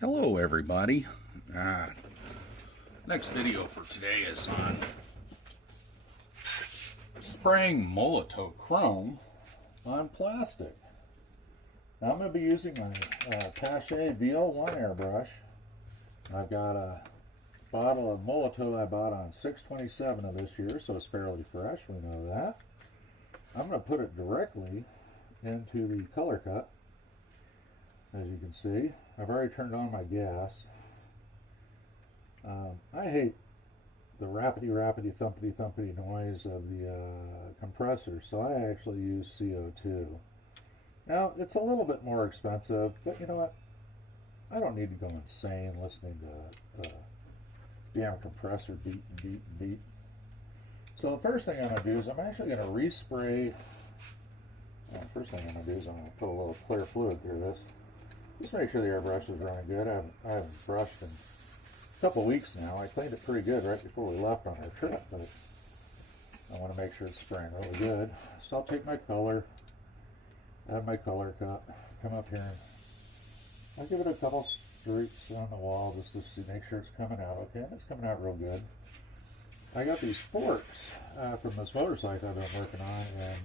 Hello everybody. Next video for today is on spraying Molotow Chrome on plastic. Now I'm going to be using my Pache VL1 airbrush. I've got a bottle of Molotow I bought on 6/27 of this year, so it's fairly fresh, we know that. I'm going to put it directly into the color cut. As you can see, I've already turned on my gas. I hate the rapidy thumpity noise of the compressor, so I actually use CO2. Now, it's a little bit more expensive, but you know what? I don't need to go insane listening to damn compressor beat and beat and beat. So the first thing I'm going to do is I'm actually going to respray. First thing I'm going to do is I'm going to put a little clear fluid through this. Just make sure the airbrush is running good. I haven't brushed in a couple weeks now. I cleaned it pretty good right before we left on our trip, but I want to make sure it's spraying really good. So I'll take my color, add my color cut, come up here, and I'll give it a couple streaks on the wall just to see, make sure it's coming out okay. And it's coming out real good. I got these forks from this motorcycle I've been working on, and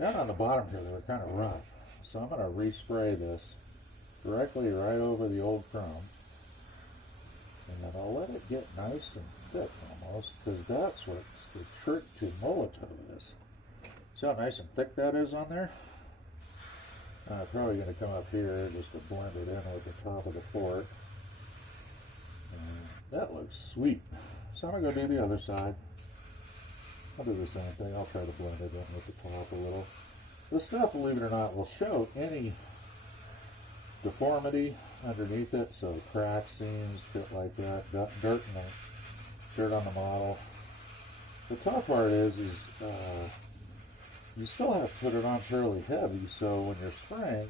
down on the bottom here they were kind of rough. So I'm going to respray this directly right over the old chrome, and then I'll let it get nice and thick almost, because that's what the trick to Molotow is. See how nice and thick that is on there? Probably going to come up here just to blend it in with the top of the fork. That looks sweet. So I'm going to go do the other side. I'll do the same thing. I'll try to blend it in with the top a little. This stuff, believe it or not, will show any deformity underneath it, so cracks, seams, shit like that, dirt on the model. The tough part is you still have to put it on fairly heavy, so when you're spraying,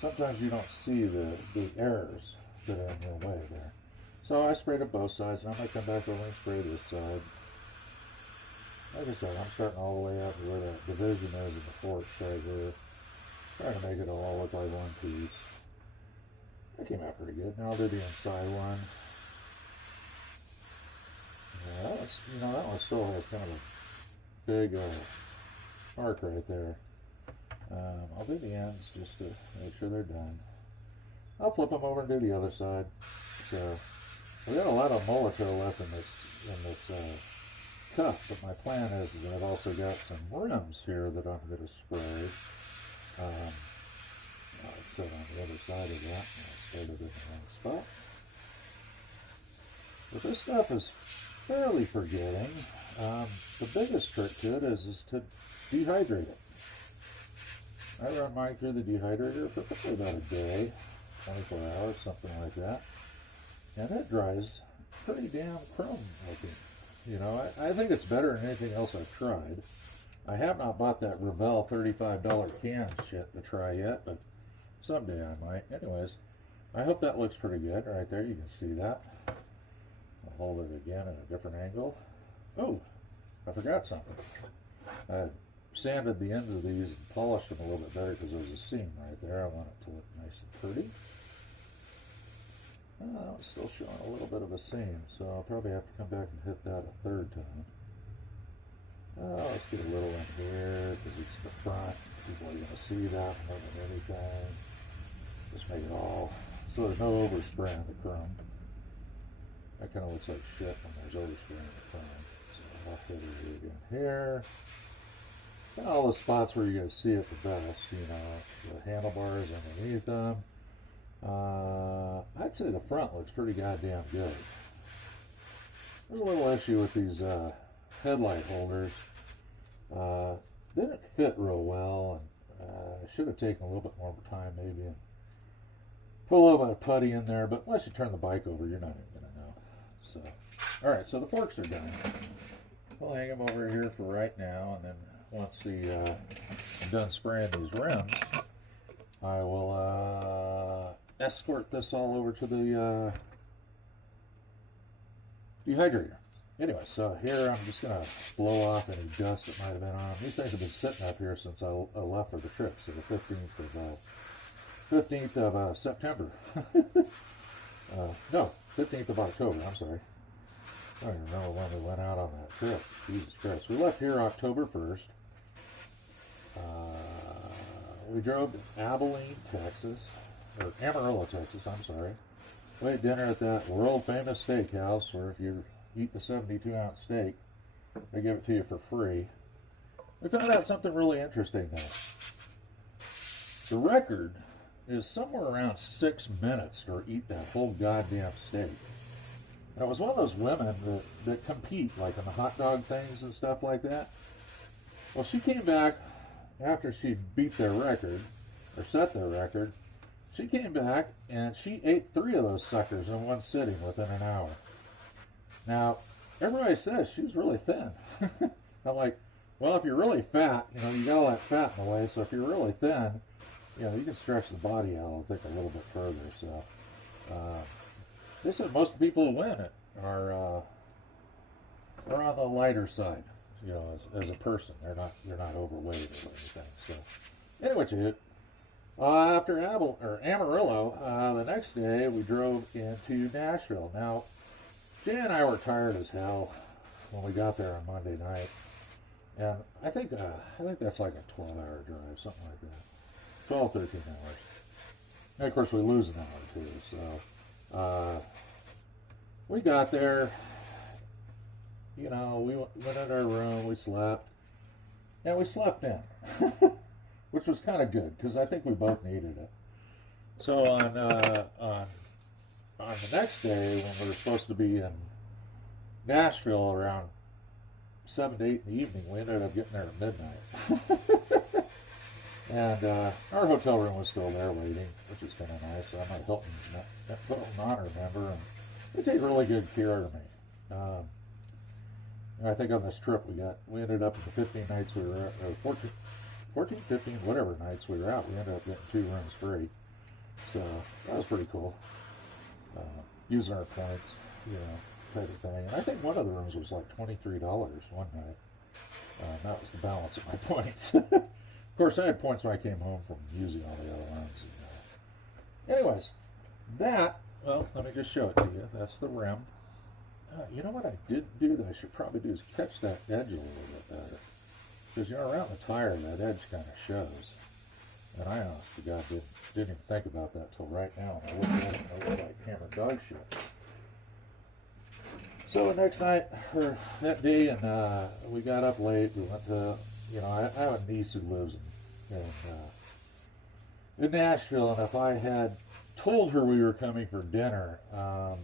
sometimes you don't see the errors that are in your way there. So I sprayed it both sides, and I'm going to come back over and spray this side. Like I said, I'm starting all the way up to where that division is in the forks right here. Trying to make it all look like one piece. That came out pretty good. Now I'll do the inside one. Yeah, that one still has kind of a big arc right there. I'll do the ends just to make sure they're done. I'll flip them over and do the other side. So we got a lot of Molotow left in this cup, but my plan is that I've also got some rims here that I'm going to spray. Like I said, on the other side of that, I started in the wrong spot. But this stuff is fairly forgiving. The biggest trick to it is to dehydrate it. I run mine through the dehydrator for probably about a day, 24 hours, something like that. And it dries pretty damn chrome looking. You know, I think it's better than anything else I've tried. I have not bought that Revell $35 can shit to try yet, but someday I might. Anyways, I hope that looks pretty good. Right there, you can see that. I'll hold it again at a different angle. Oh, I forgot something. I sanded the ends of these and polished them a little bit better because there's a seam right there. I want it to look nice and pretty. It's still showing a little bit of a seam, so I'll probably have to come back and hit that a third time. Let's get a little in here because it's the front. People are going to see that more than anything. Just make it all so there's no overspraying the chrome. That kind of looks like shit when there's overspraying the chrome. So I'll hit it again here. And all the spots where you're going to see it the best, you know, the handlebars underneath them. I'd say the front looks pretty goddamn good. There's a little issue with these headlight holders. Didn't fit real well, and I should have taken a little bit more time maybe and put a little bit of putty in there, but unless you turn the bike over, you're not even going to know. So, alright, so the forks are done. We'll hang them over here for right now, and then once I'm done spraying these rims, I will escort this all over to the dehydrator. Anyway, so here I'm just going to blow off any dust that might have been on them. These things have been sitting up here since I left for the trip, so the 15th of 15th of September. No, 15th of October, I'm sorry. I don't even remember when we went out on that trip. Jesus Christ. We left here October 1st. We drove to Abilene, Texas, or Amarillo, Texas, I'm sorry. We had dinner at that world famous steakhouse where if you eat the 72-ounce steak, they give it to you for free. We found out something really interesting though. The record is somewhere around 6 minutes to eat that whole goddamn steak. And it was one of those women that compete, like in the hot dog things and stuff like that. Well, she came back after she beat their record, or set their record. She came back and she ate 3 of those suckers in one sitting within an hour. Now, everybody says she was really thin. I'm like, well, if you're really fat, you got all that fat in the way, so if you're really thin, you can stretch the body out, I think, a little bit further. So, they said most of the people who win it are on the lighter side, as a person. They're not overweight or anything. So, anyway, dude. After Amarillo, the next day we drove into Nashville. Now, Jay and I were tired as hell when we got there on Monday night, and I think that's like a 12-hour drive, something like that, 12, 13 hours. And of course, we lose an hour too. So we got there. We went in our room, we slept, and we slept in. Which was kind of good, because I think we both needed it. So on the next day, when we were supposed to be in Nashville around 7 to 8 in the evening, we ended up getting there at midnight. And our hotel room was still there waiting, which is kind of nice. I'm a Hilton Honor member, and they take really good care of me. And I think on this trip we ended up in the 15 nights we were at, 14, 15, whatever nights we were out, we ended up getting 2 rooms free. So that was pretty cool. Using our points, type of thing. And I think one of the rooms was like $23 one night. That was the balance of my points. Of course, I had points when I came home from using all the other rooms. Anyways, let me just show it to you. That's the rim. You know what I didn't do that I should probably do is catch that edge a little bit better. Because, around the tire, that edge kind of shows. And I honest to God didn't even think about that till right now. And I looked at it and it looked like hammered dog shit. So the next night, or that day, and we got up late. We went to, I have a niece who lives in Nashville. And if I had told her we were coming for dinner, I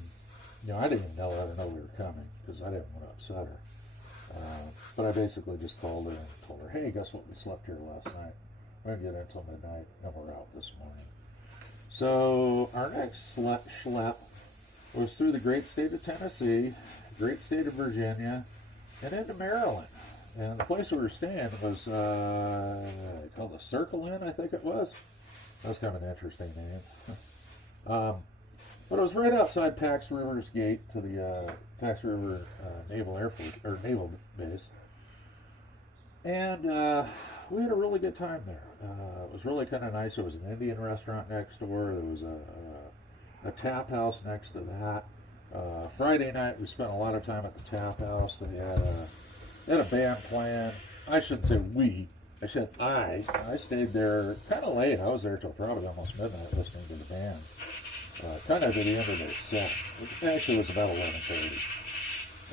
didn't even let her know we were coming because I didn't want to upset her. But I basically just called her and told her, hey, guess what? We slept here last night. We're going to get in until midnight, and we're out this morning. So our next schlep was through the great state of Tennessee, great state of Virginia, and into Maryland. And the place we were staying was called the Circle Inn, I think it was. That was kind of an interesting name. But it was right outside Pax River's gate to the Pax River Naval Air Force or Naval Base, and we had a really good time there. It was really kind of nice. There was an Indian restaurant next door. There was a tap house next to that. Friday night we spent a lot of time at the tap house. They had a band playing. I shouldn't say we. I said I stayed there kind of late. I was there till probably almost midnight listening to the band. Kind of at the end of their set, which actually was about 11:30.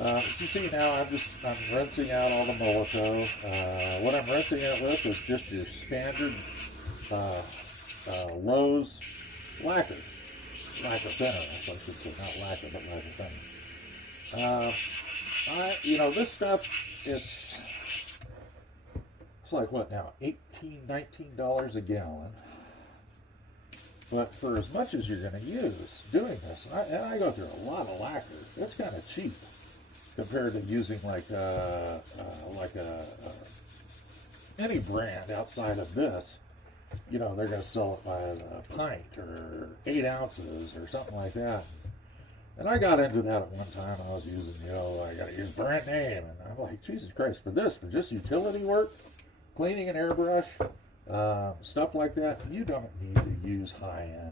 As you see now, I'm rinsing out all the Molotov. What I'm rinsing it with is just your standard Lowe's lacquer thinner. I should say not lacquer, but lacquer thinner. This stuff, it's like what now, $18, $19 a gallon. But for as much as you're going to use doing this, and I go through a lot of lacquer, it's kind of cheap compared to using like any brand outside of this. They're going to sell it by a pint or 8 ounces or something like that. And I got into that at one time. I was using, I got to use brand name. And I'm like, Jesus Christ, for just utility work, cleaning an airbrush, stuff like that, you don't need to use high-end